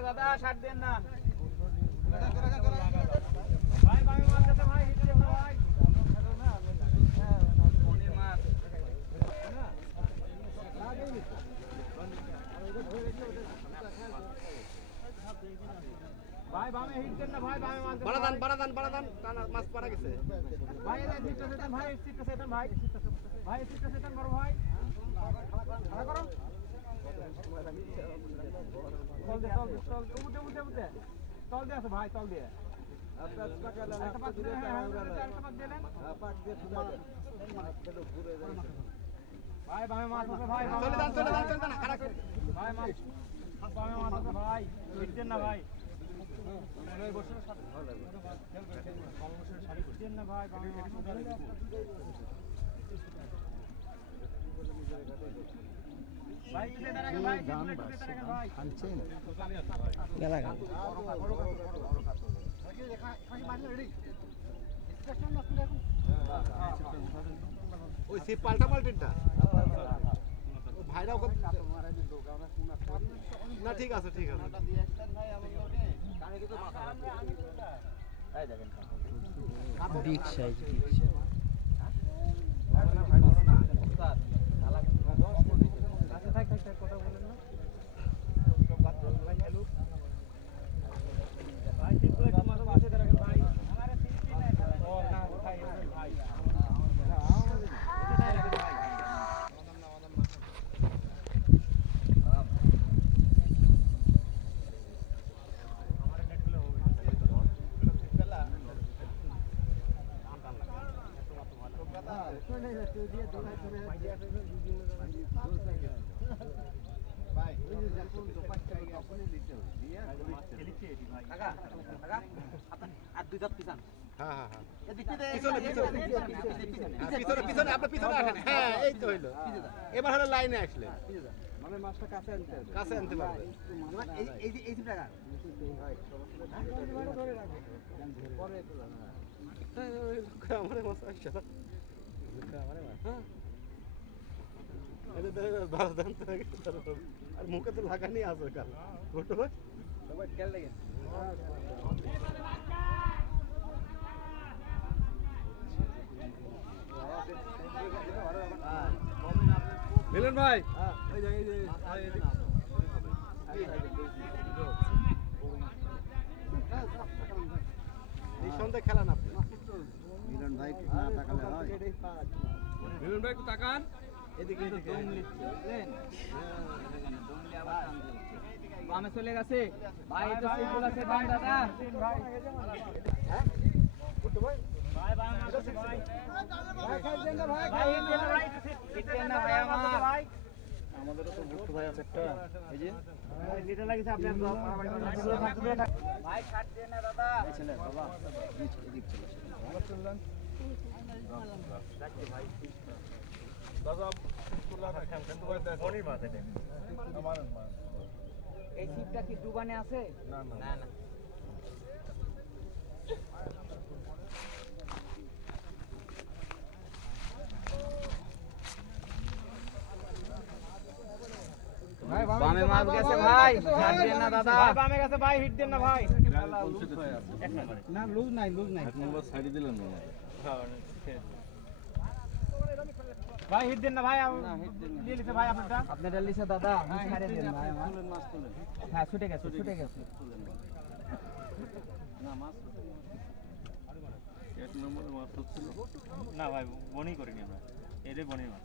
দাদা ছাড় দেন না। ভাই বামে ভাই হিট দেন না ভাই। মাছ ভাই বামে হিট দেন না ভাই বামে মারতেছে বাড়া দান বাড়া দান বাড়া দান। টানা মাছ গেছে। ভাই এই সিটটা সেটান ভাই সিটটা সেটান ভাই। ভাই সিটটা সেটান বড় ভাই। খাড়া করো। তল দে তল দে তল উঠে উঠে উঠে। তল দে আছে ভাই তল দিয়ে একটা পাত দিয়ে হ্যাঁ হ্যাঁ দিলেন ভাই বামে মাছ আছে ভাই চলে মাছ চলে আছে, খারাপ ভাই মাছ বামে মাছ আছে ভাই। হিট দেন না ভাই। ওই সিপ পাল্টা পাল্টিটা ও ভাইরা ওকে না ঠিক আছে ঠিক আছে। বিগ সাইজ আচ্ছা থাক থাক কথা বলেন না ভাই ঠিক করে একটু মাথা বসে রাখেন ভাই আমারে সিট নাই ও না ভাই ভাই হ্যাঁ হ্যাঁ হ্যাঁ পিছনে পিছনে হ্যাঁ, পিছনে পিছনে আপনি পিছনে আসেন হ্যাঁ এই তো হইল এবার হলো লাইনে আসলে মানে মাছটা কাছে আনতে হবে কাছে আনতে পারবে এই এই এই টাকা আমার মাছ আর মুখে তো লাগানি ফটো মিলন ভাই নিঃসন্দেহে খেলা না আপনি? ভাই না টাকালে হয় মিলন ভাই একটু তাকান এদিকে এদিকে বামে চলে গেছে ভাই তো সিম্পল আছে বাম দাদা ভাই ভাই বাম আছে ভাই ভাই খাই দেন না ভাই ভাই দেন ভাই দেন না ভাই আমার ভাই আমাদেরও তো বুঝতে ভাই আছে একটা এই যে যেটা লাগিছে আপনি ভাই ছাড় দেন না দাদা ছেলে বাবা এদিক চলে এই সিটটা কি ডুবানে আছে? না না। না বামে মাছ গেছে ভাই। ছাড় না দাদা। বামে গেছে ভাই হিট দেন না ভাই। না লুজ নাই লুজ নাই। ভাই হিট দেন না ভাই লিছে ভাই আপনারটা। আপনার ডালিসা দাদা ছাড়ে দেন ভাই আমার। মাছ তুলেন। হ্যাঁ ছুটে গেছে ছুটে গেছে না মাছ না ভাই বনি করিনি আমরা। এটাই বনি মাছ।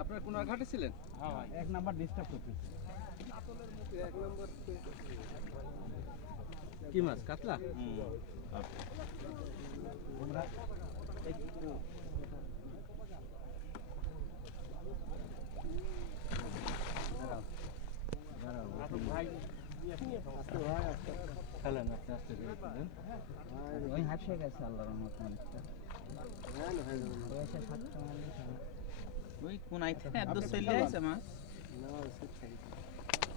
আপনার কোন ঘাটে ছিলেন? হ্যাঁ ভাই। এক নাম্বার ডিস্টার্ব করতেছে। কি মাছ কাতলা দাঁড়াও, ভাই আস্তে রহমত হবে। ওই কোন আইতে এত সেলে আইছে মাছ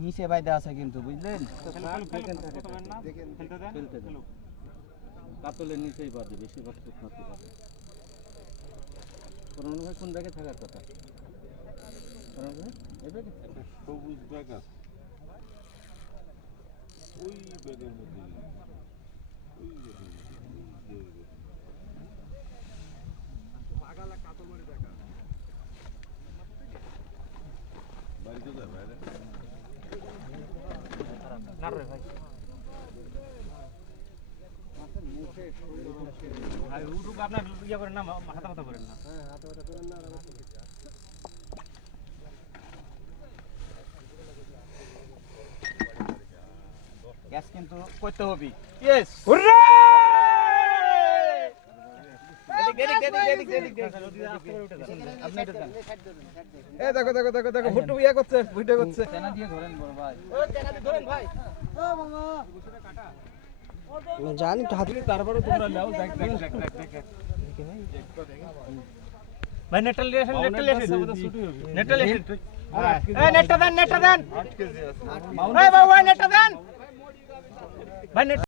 নিচে বাইদা আছে কিন্তু বুঝলেন? কাতলের নিচেই বাদে বেশি বাদ করতে পারে করোনা ভাই কোন জায়গায় থাকার কথা ব্যাগে? সবুজ ব্যাগ আছে ওই ব্যাগের মধ্যে। না করেন না হাতা করেন না গ্যাস কিন্তু করতে হবে। ইয়েস হুররে আপনি এটা দেন এ দেখো দেখো দেখো দেখো ভুট্টু ইয়া করছে ভিডিও করছে। চেনা দিয়ে ধরেন বড় ভাই। জানি তো হাতে তারপরে তোমরা নাও দেখ দেখ দেখ দেখ দেখ ভাই নেটটা লিয়ে আসেন নেটটা লিয়ে আসেন। নেটটা লিয়ে আসেন। এই নেটটা দেন নেটটা দেন। ভাই ভাই নেটটা দেন। ভাই নেট